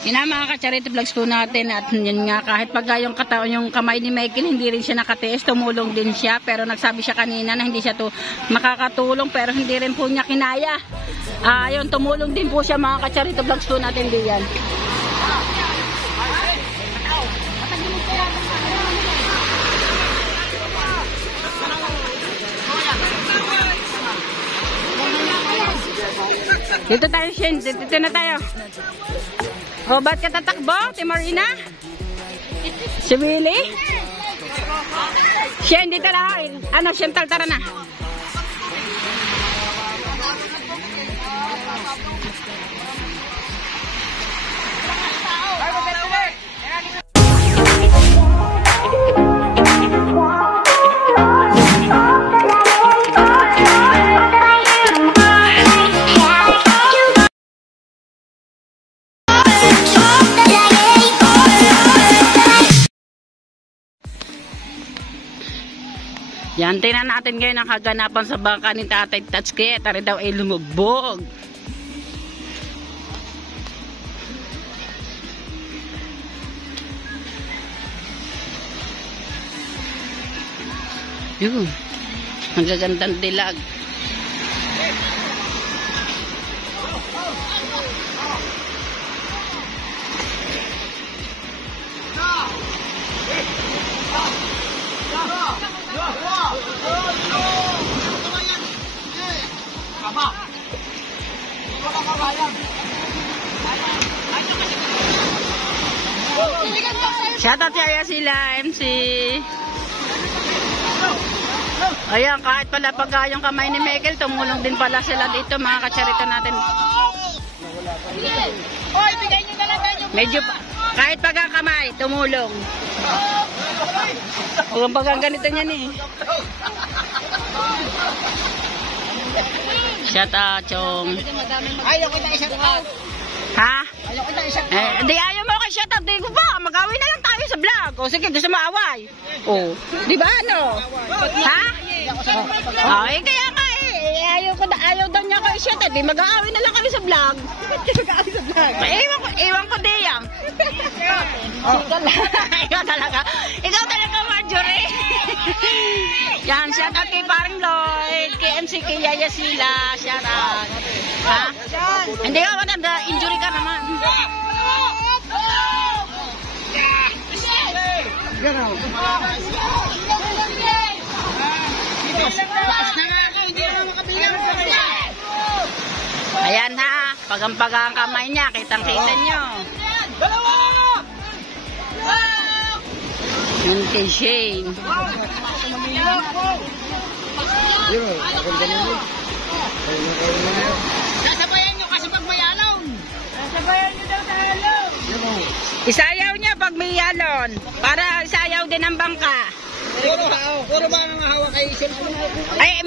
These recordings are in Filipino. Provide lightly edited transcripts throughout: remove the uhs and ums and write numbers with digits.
Yun na mga ka-charity vlogs po natin at yun nga kahit pag yung kamay ni Michael hindi rin siya nakatiis, tumulong din siya pero nagsabi siya kanina na hindi siya makakatulong pero hindi rin po niya kinaya. Yun, tumulong din po siya mga ka-charity vlogs po natin diyan. Dito tayo, Shen. Dito na tayo. O, ba't ka tatakbo, Timorina? Si Willie? Shen, dito na. Ano, Shen, tara na. Yan, tingnan natin ngayon ang kaganapan sa bangka ni Tatay Tatsuki. Tari daw ay lumubog. Yun, ang gagandang dilag. Shoutout kaya sila MC. Ayan, kahit pala pag yung kamay ni Michael, tumulong din pala sila dito mga kacharito natin. Medyo kahit pag ang kamay, tumulong. Huwag pag ang ganito niyan eh. Shoutout Chong. Ayaw kita isang out. Ha? Ayaw kita isang out. Di ayaw mo kay shoutout. Di ko ba? Mag-away na lang tayo sa vlog. O sige, gusto mo away. O, di ba ano? Ha? Kaya nga eh. Ayaw daw niya kay shoutout. Di mag-away na lang kami sa vlog. Mag-away sa vlog. Iwan ko di yan. Ikaw talaga. Ikaw talaga, Marjorie. Yan, shoutout kay Paring Lloyd, kay MC, kay Yaya sila. Shoutout. Ha? Hindi ka maganda. Injury ka naman. Ayan ha. Pagampaga ang kamay niya. Kitang-kita nyo. Yung kay Shane. Sasabayan nyo kasi pag may alon. Sasabayan nyo daw sa alon. Isayaw niya pag may alon. Para isayaw din ang bangka. Puro ba ang hawak kay cellphone? Ay,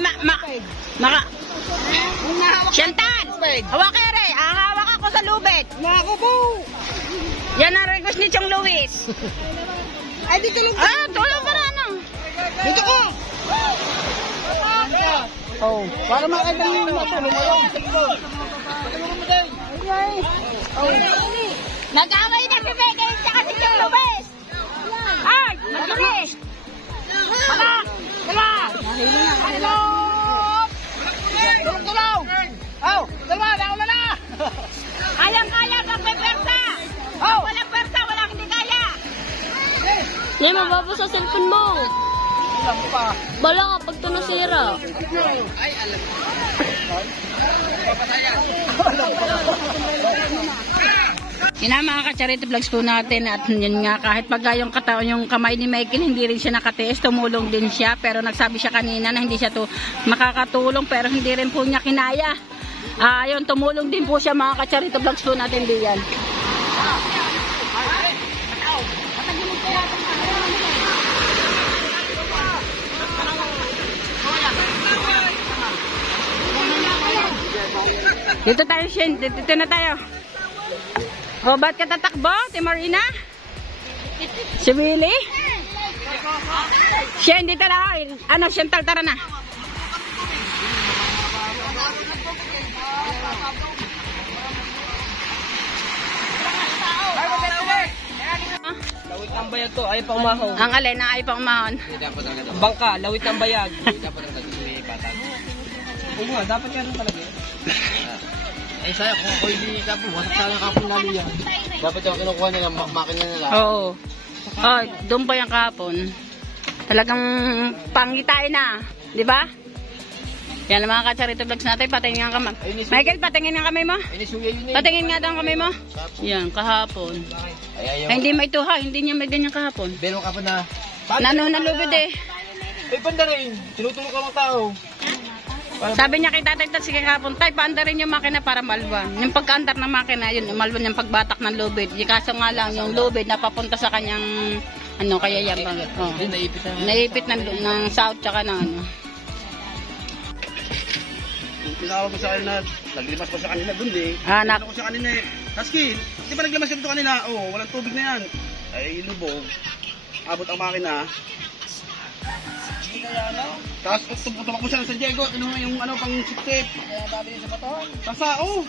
Shantan! Hawak kay Ray. Hawak ako sa lubid. Naku po! Yan ang request ni Chong Luis. Ay, dito lang. Tulong para ano? Dito ko! Oh. Para makita nyo yung matulong mo yun. Nag-away na si Megan tsaka si Chong Luis. Ay! Matulis! Hala! Hala! Hello! Tulong! Oh! Dalawa! Dalawa na! Kayang-kaya pag may persa! Oh! Walang persa! Walang hindi kaya! Hindi, mababa sa cellphone mo. Alam ko pa. Bala ka pag ito nasira. Ay, alam ko. Yun na mga ka-charity vlogs po natin at yun nga kahit pag yung kamay ni Michael hindi rin siya nakatiis, tumulong din siya pero nagsabi siya kanina na hindi siya makakatulong pero hindi rin po niya kinaya. Yun, tumulong din po siya mga ka-charity vlogs po natin diyan. Dito tayo, Shen. Dito na tayo. O, ba't ka tatakbo, Timorina? Si Willie? Shen, dito na. Ano, Shen, tara na. ng bayag to, ay pa umahaw. Ang alin na ay pa umahon. Bangka, lawit ng bayag. Oo nga, dapat yan talaga. Ay saya, kung ako hindi kapon, wasak sana kapon lalo yan. Dapat yung kinukuha nila, makina nila. Oo. Oh, doon pa yung kahapon. Talagang pangitain na, di ba? Yan ang mga ka-charity vlogs natin, patingin nga kamay. Michael, patingin nga kamay mo. Patingin nga daw ang kamay mo. Yan, kahapon. Ay, hindi may tuha, hindi niya may ganyan kahapon. Pero kapon na. Nanunalubid eh. Ay, panda rin. Tinutulong ka ng tao. Sabi niya kay tatay, sige kahapon, tay, paanda rin yung makina para malwan. Yung pagkaandar ng makina, yun, malwan yung pagbatak ng lubid. Kaso nga lang, yung lubid napapunta sa kanyang, ano, kaya yan. Oh. Naipit ng south, tsaka ng ano. Tinawag ko sa kanila, naglimas ko sa kanila dun eh. Anak. Tinawag ko sa kanila eh. Husky, di ba naglimas ko kanila? Oh, walang tubig na yan. Ay, lubog. Abot ang makina. Hindi kaya ano? Tapos tumak ko siya sa San Diego. Yung ano pang sip-sip. Kaya babili sa baton? Kasao.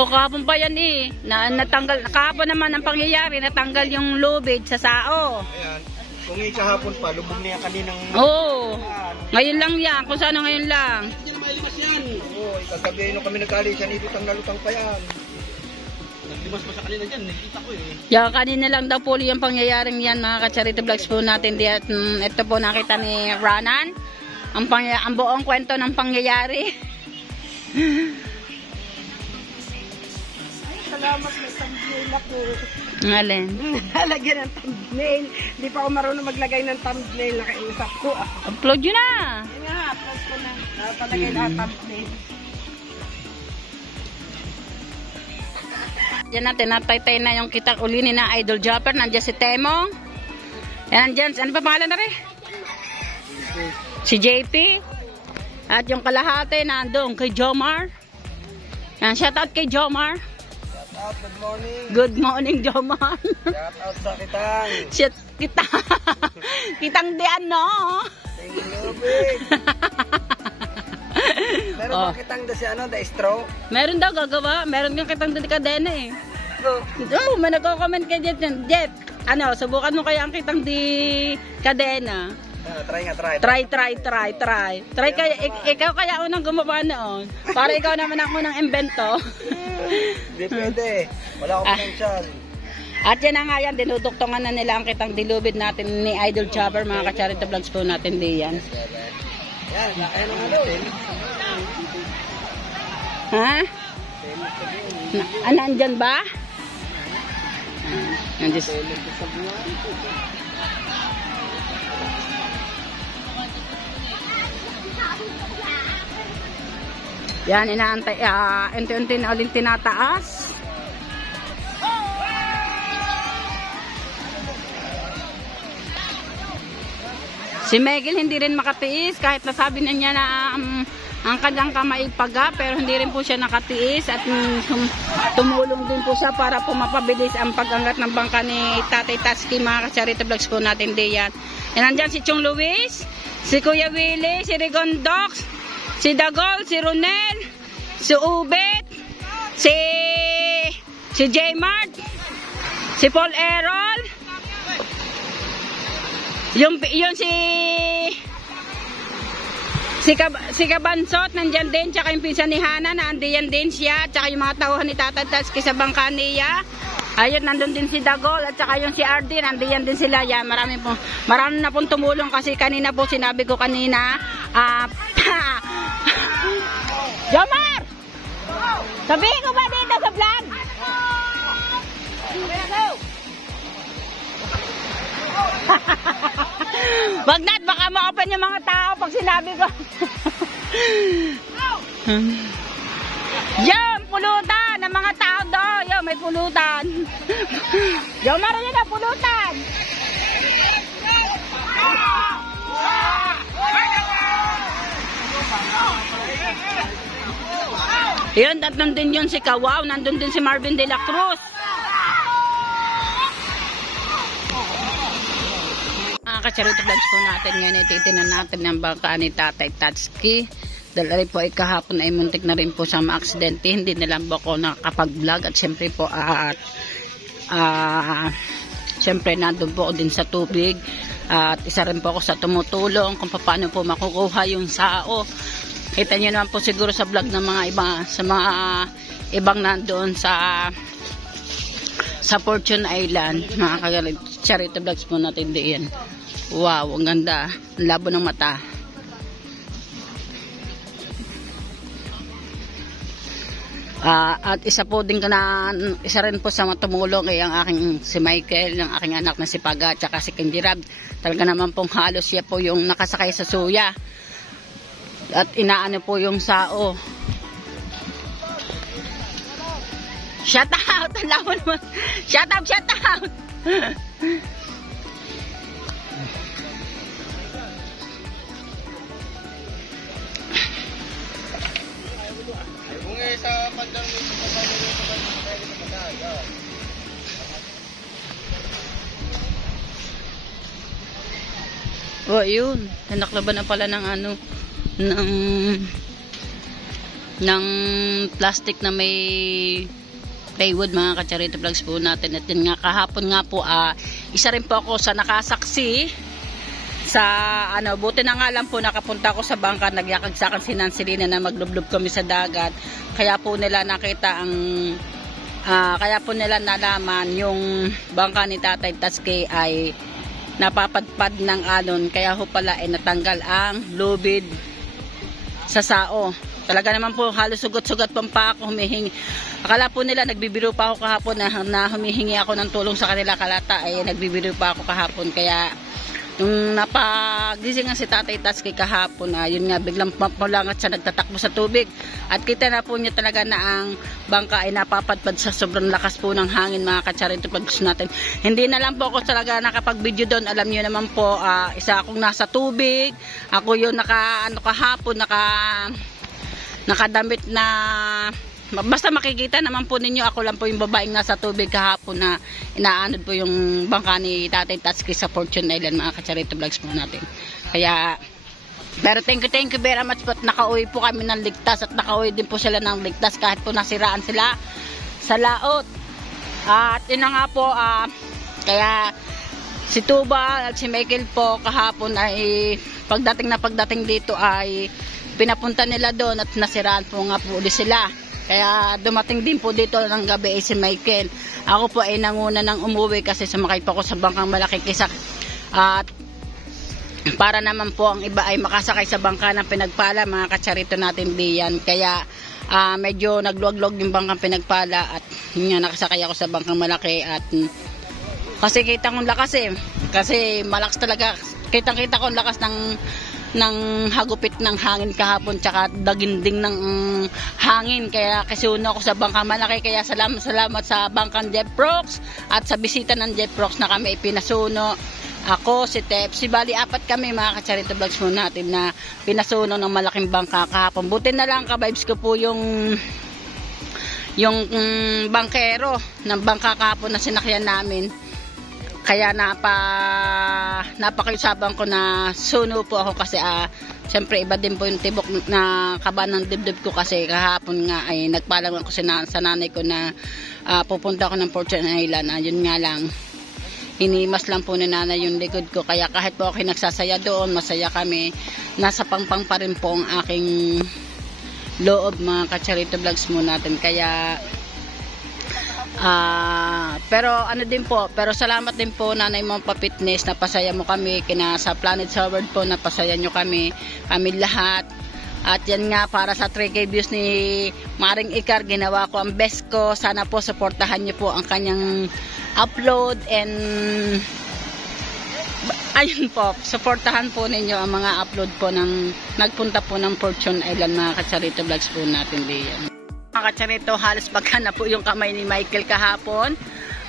O kahapon pa yan eh. Natanggal, kahapon naman ang pangyayari, natanggal yung lubid sa sao. Ayan. Kung kahapon pa, lubog na yan kaninang... Oo. Ngayon lang yan. Kung saan ngayon lang. Hindi na mailimas yan. Oo, ikasabihin nung kami nag-alis yan, ilutang na lutang pa yan. Naglimas pa sa kanila dyan, nakikita ko eh. Yung kanina lang daw po yung pangyayaring yan, mga ka-charity vlogs po natin. Ito po nakita ni Ranan. Ang buong kwento ng pangyayari. Salamat na thumbnail ako. Ang alin? Halagyan ng thumbnail. Hindi pa ako marunong maglagay ng thumbnail. Nakausap ko. Upload yun na. Yan nga, upload ko na. Palagay na thumbnail. Diyan natin, natay-tay na yung kitang uli ni na Idol Jopper. Nandiyan si Temong. Yan, nandiyan. Ano pa pangalan na rin? Si JP. At yung kalahati nandun kay Jomar. Yan, shout out kay Jomar. Good morning. Good morning, Jomar. Shout out sa kitang. Shit, kitang diyan, no? Thank you, big. Meron Oh. ba kitang da si ano, da straw? Meron daw gagawa. Meron yung kitang kadena eh. Oh, may nagko-comment kay Jet. Jet, ano, subukan mo kaya ang kitang di kadena. Try nga, try. Try kaya, ikaw kaya unang gumawa noon. Para ikaw naman ang unang invento. Hindi pwede. Wala akong potential. At yan na nga yan, dinuduktungan na nila ang kitang dilubid natin ni Idol Chopper, mga ka-charity vlogs po natin diyan. Yan, kaya nang ano eh. Ha? Nandyan ba? Nandyan. Yan, inaantay, unti-unti na ulit tinataas. Si Megil hindi rin makatiis kahit nasabi na niya na ang kanyang kamay paga, pero hindi rin po siya nakatiis at tumulong din po siya para po mapabilis ang pag-angat ng bangka ni Tatay Tatsky, mga ka-charity vlogs po natin diyan. And nandyan si Chong Luis, si Kuya Willie, si Rigondox, si Dagol, si Ronel, si Ubet, si J-Mart, si Paul Errol, yung si Kabansot nandyan din, tsaka yung pinsan ni Hana nandiyan din siya, tsaka yung mga tauhan ni Tatay Tatsky sa bangka niya. Ayun, nandun din si Dagol at tsaka yung si RD, nandiyan din sila. Yan, marami na pong tumulong kasi kanina po sinabi ko kanina, Jomar! Sabihin ko ba dito sa vlog? Wag na, baka ma-open yung mga tao pag sinabi ko. Yan, pulutan ng mga tao do. Yan, may pulutan. Jomar, yun na, pulutan. Yun, nandun din yun si Kawaw. Nandun din si Marvin de la Cruz. Ka-charity vlogs po natin ngayon, ititinan natin ang bangka ni Tatay Tatsky. Dahil po ay kahapon ay muntik na rin po siya ma-aksidente. Hindi na lang po ako nakakapag-vlog at syempre po Siyempre, nandun po ako din sa tubig. At isa rin po ako sa tumutulong kung paano po makukuha yung sao. Kita nyo naman po siguro sa vlog ng mga iba, sa mga ibang nandoon sa Fortune Island. Mga ka-charity vlogs po natin diyan. Wow, ang ganda. Ang labo ng mata. At isa rin po sa tumulong ay ang aking si Michael, ang aking anak na si Paga, at si Kenjirab. Talaga naman pong halos siya po yung nakasakay sa suya. At inaano po yung sao. Shout out! Ang lawan mo. Shout out! Shout out! Sa pandang Oh, yun. Naklaban na pala ng ano, ng plastic na may plywood, mga ka-charity vlogs po natin. At yun nga, kahapon nga po, isa rin po ako sa nakasaksi sa ano, buti na nga lang po nakapunta ako sa bangka, nagyakag sa akin si Nancelina na maglublob kami sa dagat. Kaya po nila nakita ang kaya po nila nalaman yung bangka ni Tatay Taski ay napapadpad ng alon, kaya ho pala ay natanggal ang lubid sa sao. Talaga naman po halos sugat-sugat pa ako, humihingi. Akala po nila nagbibiro pa ako kahapon na humihingi ako ng tulong sa kanila, kalata ay nagbibiro pa ako kahapon. Kaya nung napagising nga si Tatay Taski kahapon, yun nga, biglang mapulangat siya, nagtatakbo sa tubig. At kita na po niya talaga na ang bangka ay napapadpad sa sobrang lakas po ng hangin, mga ka-charity vlogs natin. Hindi na lang po ako talaga nakapag-video doon. Alam niyo naman po, isa akong nasa tubig. Ako yung kahapon, nakadamit na, basta makikita naman po ninyo, ako lang po yung babaeng nasa tubig kahapon na inaanod po yung bangka ni Tatay Taski sa Fortune Island, mga ka-charity vlogs po natin. Kaya, pero thank you very much po at nakauwi po kami ng ligtas at nakauwi din po sila ng ligtas kahit po nasiraan sila sa laot. At yun na nga po, kaya si Tuba at si Michael po kahapon ay pagdating dito ay pinapunta nila doon at nasiraan po nga po ulit sila. Kaya dumating din po dito ng gabi si Michael. Ako po ay nanguna ng umuwi kasi sumakay pa ako sa bangkang malaki kisa. At para naman po ang iba ay makasakay sa bangka ng Pinagpala, mga ka-charito natin diyan. Kaya medyo nagluwag-luwag yung bangkang Pinagpala at yun nga, nakasakay ako sa bangkang malaki. At kasi kita kong lakas kasi malakas talaga. Kitang-kita ko lakas ng hagupit ng hangin kahapon, tsaka daginding ng hangin. Kaya kasuno ako sa bangkang malaki. Kaya salamat sa bangkang Jeff Brooks at sa bisita ng Jeff Brooks na kami pinasuno. Ako, si Tep, si Bali, 4 kami, mga ka-charity vlogs mo natin na pinasuno ng malaking bangka kahapon. Buti na lang ka-vibes ko po yung bangkero ng bangka kahapon na sinakyan namin. Kaya napakiusapang ko na suno po ako kasi siyempre iba din po yung tibok na kaba ng dibdib ko kasi kahapon nga ay nagpalam ako sa nanay ko na pupunta ako ng Fortune Island. Yun nga lang, hinimas lang po ni nanay yung likod ko. Kaya kahit po ako nagsasaya doon, masaya kami. Nasa pangpang pa rin po ang aking loob, mga ka-charity vlogs mo natin. Kaya pero ano din po, pero salamat din po Nanay Mom Pa-Fitness, napasaya mo kami. Sa Planet Forward po, napasaya nyo kami lahat. At yan nga, para sa 3K views ni Maring Ikar, ginawa ko ang best ko. Sana po supportahan nyo po ang kanyang upload, and ayun po, supportahan po ninyo ang mga upload po ng nagpunta po ng Fortune Island, mga ka-charity vlogs po natin diyan. Mga ka-charito, halos bagka na po yung kamay ni Michael kahapon.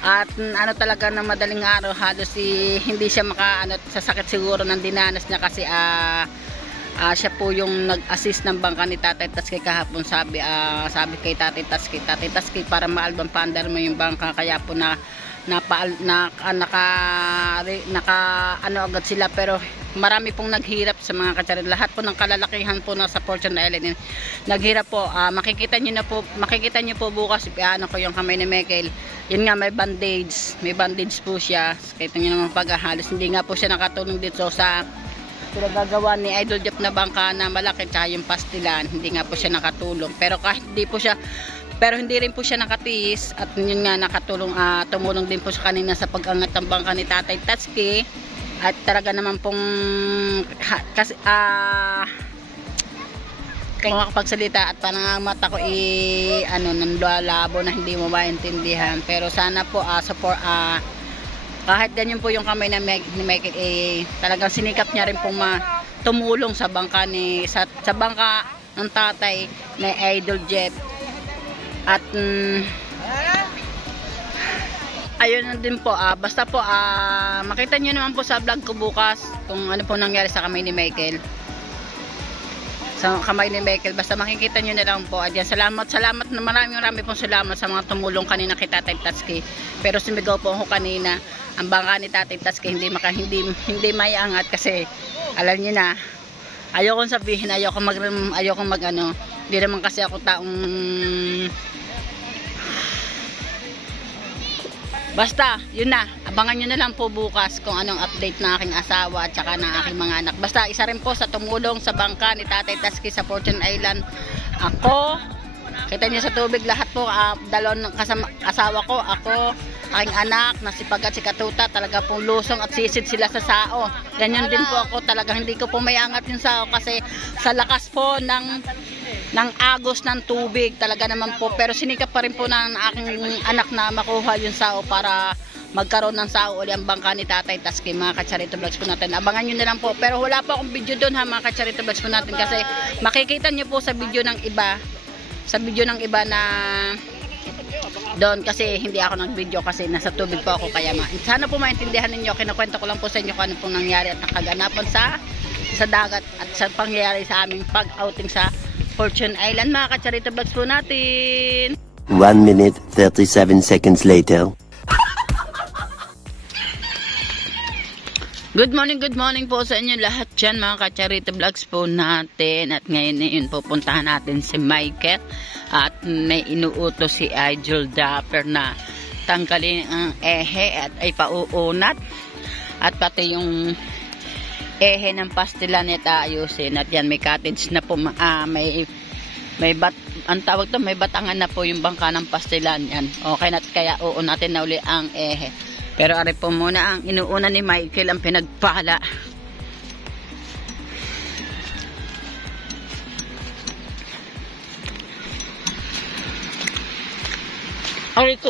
At ano talaga na madaling araw, halos hindi siya sasakit siguro ng dinanas niya kasi siya po yung nag-assist ng bangka ni Tatay Taski kahapon. Sabi kay Tatay Taski, para maalbang paandar mo yung bangka. Kaya po ano agad sila, pero marami pong naghirap sa mga katsarit. Lahat po ng kalalakihan po na sa Fortune Island naghirap po. Makikita nyo po bukas ano ko yung kamay ni Michael. Yun nga, may bandage po siya. Kita nyo naman paghahalos, hindi nga po siya nakatulong dito sa pinagagawa ni Idol Jeff na bangka na malaki, tsaka yung pastilan, hindi nga po siya nakatulong. Pero kahit hindi rin po siya nakatiis, at yun nga tumulong din po siya kanina sa pag-angat ng bangka ni Tatay Tatsuki. At talaga naman pong kasi kung makapagsalita at parang mata ko nanlalabo na hindi mo maintindihan. Pero sana po kahit ganyan po yung kamay na ni Michael, talagang sinikap niya rin pong tumulong sa bangka sa bangka ng tatay na Idol Jeff. At ayun na din po, basta po makita nyo naman po sa vlog ko bukas kung ano po nangyari sa kamay ni Michael. Sa kamay ni Michael, basta makikita nyo na lang po. At yan, salamat na marami pong salamat sa mga tumulong kanina kay Tatay Tatsuki. Pero sumigaw po ako kanina, ang bangka ni Tatay Tatsuki hindi may angat kasi alam niyo na, ayokong sabihin, ayokong mag ano, hindi naman kasi ako taong basta, yun na. Abangan nyo na lang po bukas kung anong update na aking asawa at saka ng aking mga anak. Basta, isa rin po sa tumulong sa bangka ni Tatay Tatsuki sa Fortune Island. Ako, kita nyo sa tubig lahat po, dalawang asawa ko, ako, aking anak, na si Pag at si Katuta, talaga pong lusong at sisid sila sa sao. Ganyan din po ako, talaga hindi ko po may angat yung sao kasi sa lakas po ng agos ng tubig talaga naman po, pero sinikap pa rin po ng aking anak na makuha yung sao para magkaroon ng sao uli ang bangka ni Tatay Tatsuki. Mga Kacharito Vlogs po natin, abangan nyo na lang po, pero wala po akong video doon mga Kacharito Vlogs po natin kasi makikita nyo po sa video ng iba na doon, kasi hindi ako nag-video kasi nasa tubig po ako, kaya sana po maintindihan ninyo. Kinukwento ko lang po sa inyo kung ano pong nangyari at nakaganapan sa dagat at sa pangyayari sa aming pag-outing sa Fortune Island. Mga Kacharito Vlogs po natin. 1 minute 37 seconds later. Good morning po sa inyo lahat dyan mga Kacharito Vlogs po natin. At ngayon pupuntahan natin si Michael at may inuutos si Idol Dapper na tanggalin ang ehe at ay pauunat at pati yung ehe ng pastilan nito ayusin. At yan, may cottage na po, may batangan na po yung bangka ng pastilan yan. Okay na, kaya uunatin na uli ang ehe. Pero ari po muna ang inuuna ni Michael, ang pinagpala. Ari ko.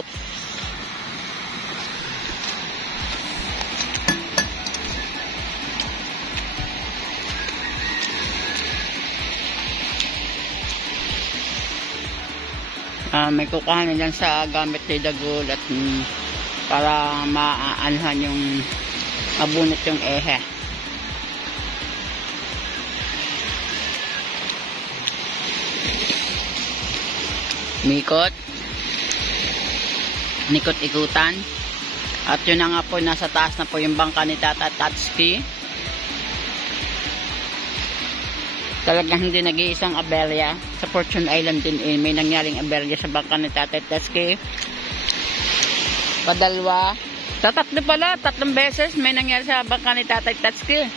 May kukuhanin lang sa gamit ni Dagul at para maaanhan yung mabunot yung ehe. Nikot-ikutan. At yun na nga po, nasa taas na po yung bangka ni Tatay Tatsuki. Talagang hindi nag-iisang aberya. Sa Fortune Island din may nangyaring aberya sa bangka ni Tatay Tatsuki. Tatlong beses may nangyari sa bangka ni Tatay Tatsuki.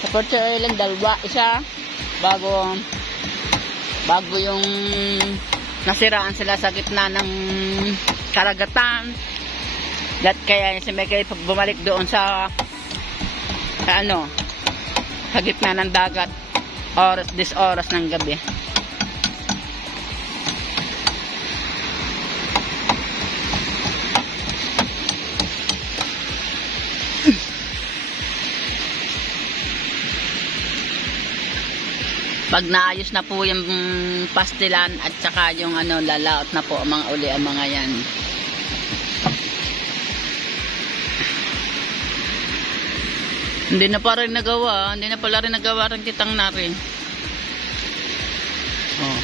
Sa Fortune Island, isa bago yung nasiraan sila sa gitna ng karagatan. At kaya si Michael bumalik doon sa gitna ng dagat oras ng gabi. Pag naayos na po yung pastilan at saka yung lalaot na po ang mga yan. Hindi na pala rin nagawa rin kitang na rin. Oh.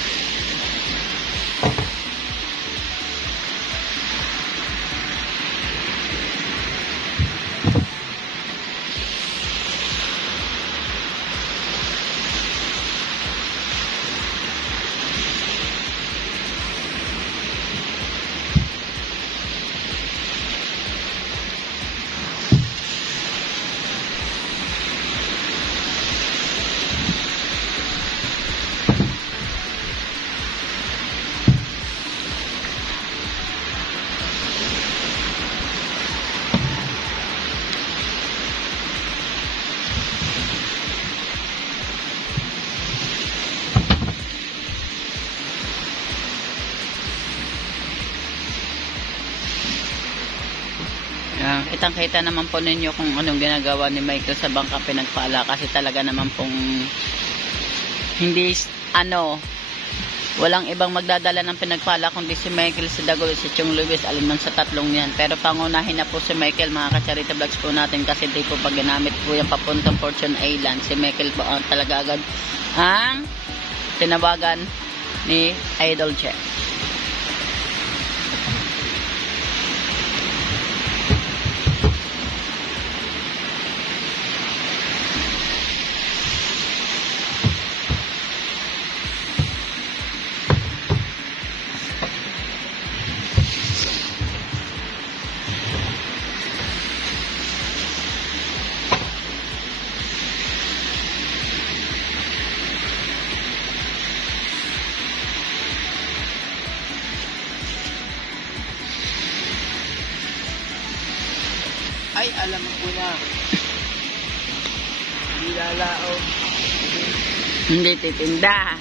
Kitang-kita naman po ninyo kung anong ginagawa ni Michael sa bangka pinagpala kasi talaga naman pong hindi walang ibang magdadala ng pinagpala kundi si Michael, si Dagol, si Chong Luis, alam sa tatlong yan. Pero pangunahin na po si Michael, mga ka-charity vlogs po natin, kasi di po pag ginamit po yung papuntang Fortune Island, si Michael po ang talaga agad ang tinawagan ni Idol Check. Ay, alam mo na. Hindi lalao. Hindi titinda.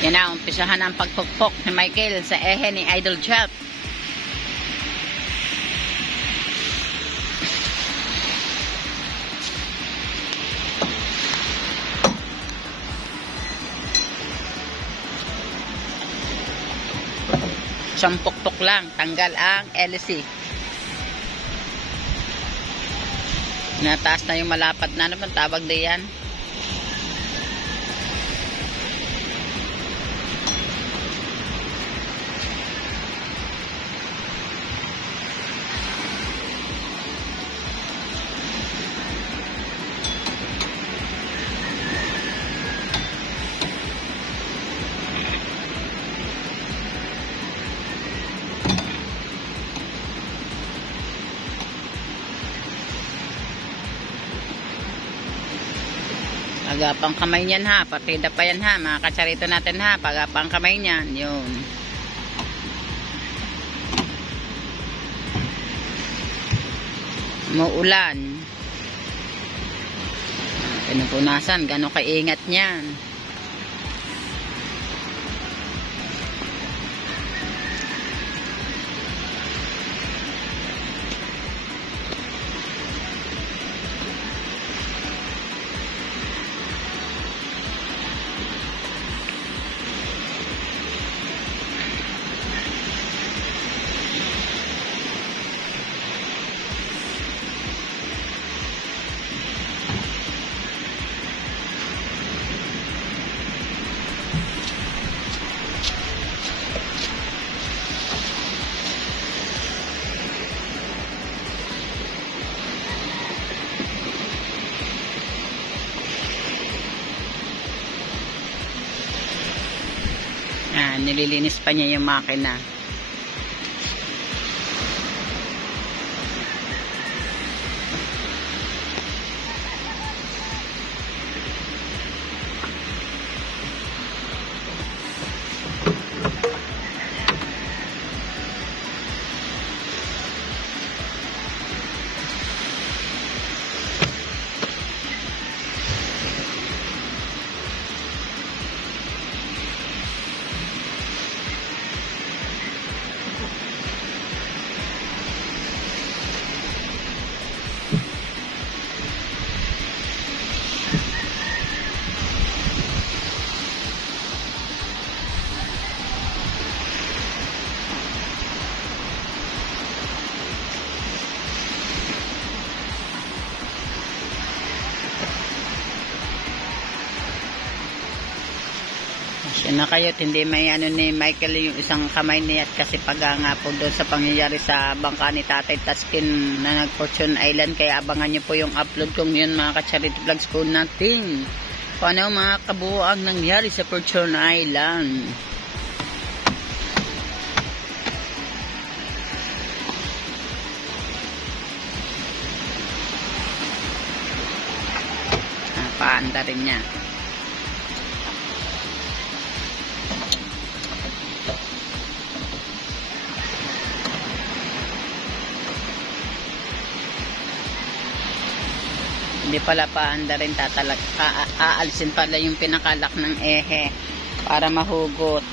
Yan na, umpisahan ang pagpukpok ni Michael sa ehe ni Idol Chat. Isang pukpok lang, tanggal ang LC. Nataas na yung malapad na naman, tawag diyan. Agapang kamay niyan ha, partida pa yan ha, mga ka-charito natin ha, pagapang kamay niyan, yun. Muulan. Pinupunasan, gano'ng kaingat niyan. Nililinis pa niya yung makina. Siya na kayo't hindi may ni Michael yung isang kamay niya kasi paganga po doon sa pangyayari sa bangka ni Tatay Taskin na nag-Fortune Island, kaya abangan nyo po yung upload kong yun, mga ka-charity vlogs po natin. Paano mga kabuoang nangyari sa Fortune Island. Paanda rin niya. Hindi pala paanda rin aalisin pala yung pinakalak ng ehe para mahugot.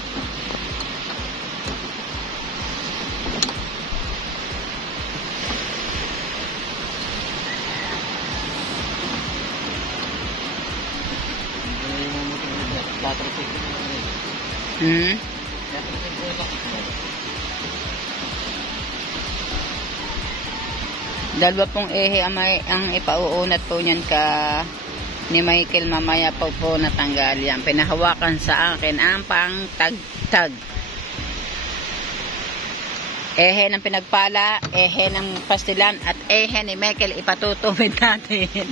Dalawa pong ehe ang ipauunat po niyan ni Michael, mamaya po natanggal yan. Pinahawakan sa akin ang pang-tag-tag. Ehe ng pinagpala, ehe ng pastilan, at ehe ni Michael ipatutuwid natin.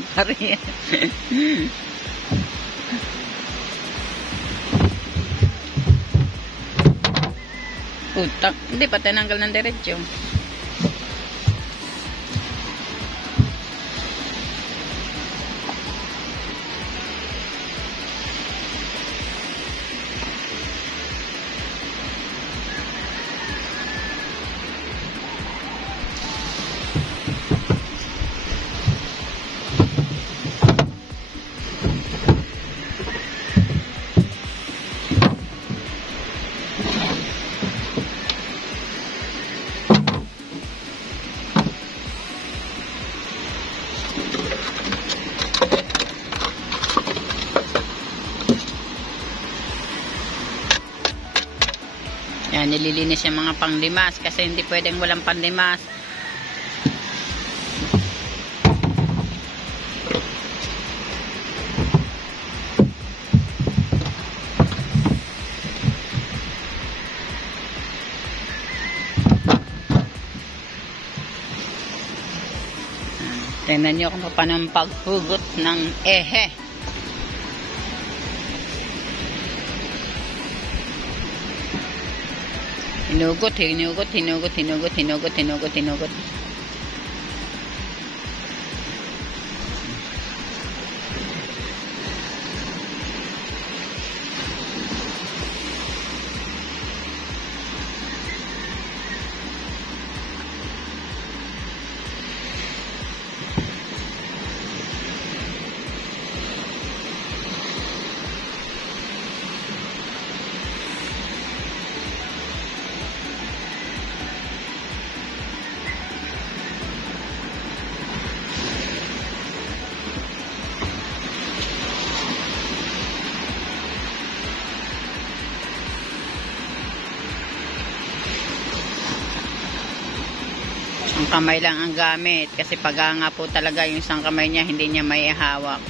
Utak, hindi pa tinanggal ng diretsyo. Yan, nililinis yung mga panglimas kasi hindi pwedeng walang panlimas. Tingnan nyo kung paano ang paghugot ng ehe. Hinugot. Ang kamay lang ang gamit kasi paganga po talaga yung isang kamay niya, hindi niya may hawak.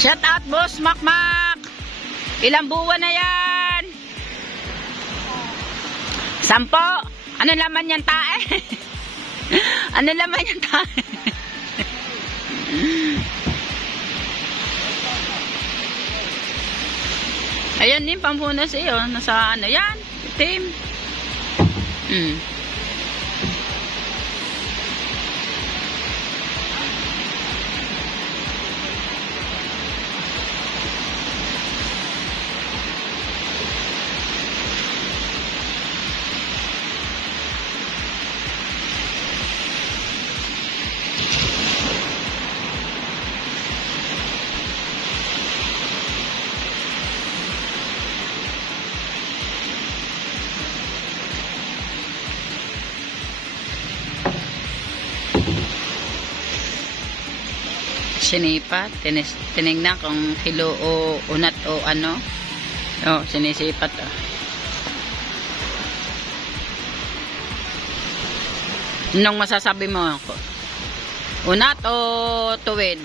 Shout out boss Makmak, ilang buwan na yan? 10. Ano laman yan tae? Ano laman yan tae? Ayan din, pampunas iyo. Nasa ano yan? Itim. Sinipat, tinignan kung kilo o unat o ano. Oh, sinisipat. Anong masasabi mo ako? Unat o tuwid?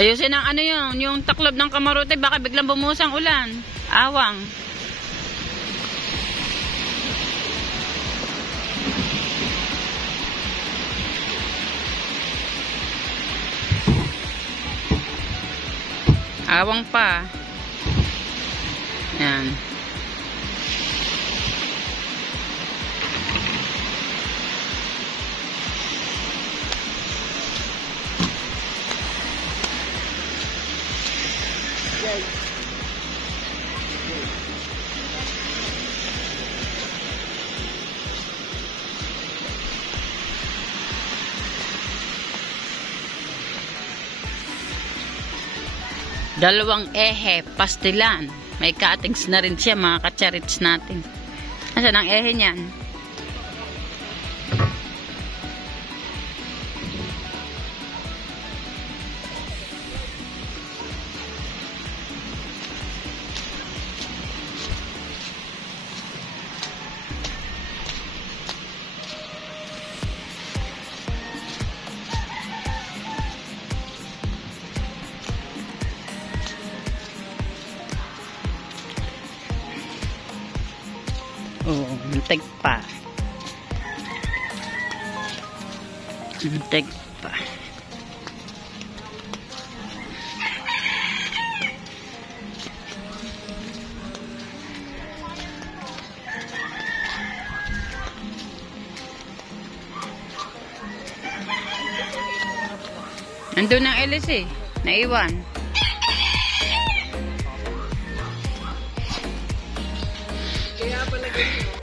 Ayusin ang ano yun, yung taklob ng kamarote, baka biglang bumusang ulan. Awang. Awang pa. Yan. Yan. Dalawang ehe, pastilan. May cuttings na rin siya, mga kacharits natin. Nasaan ang ehe niyan? Oo, muntik pa. Muntik pa. Nandun ang Elis eh. Naiwan. Kaya pala ganito.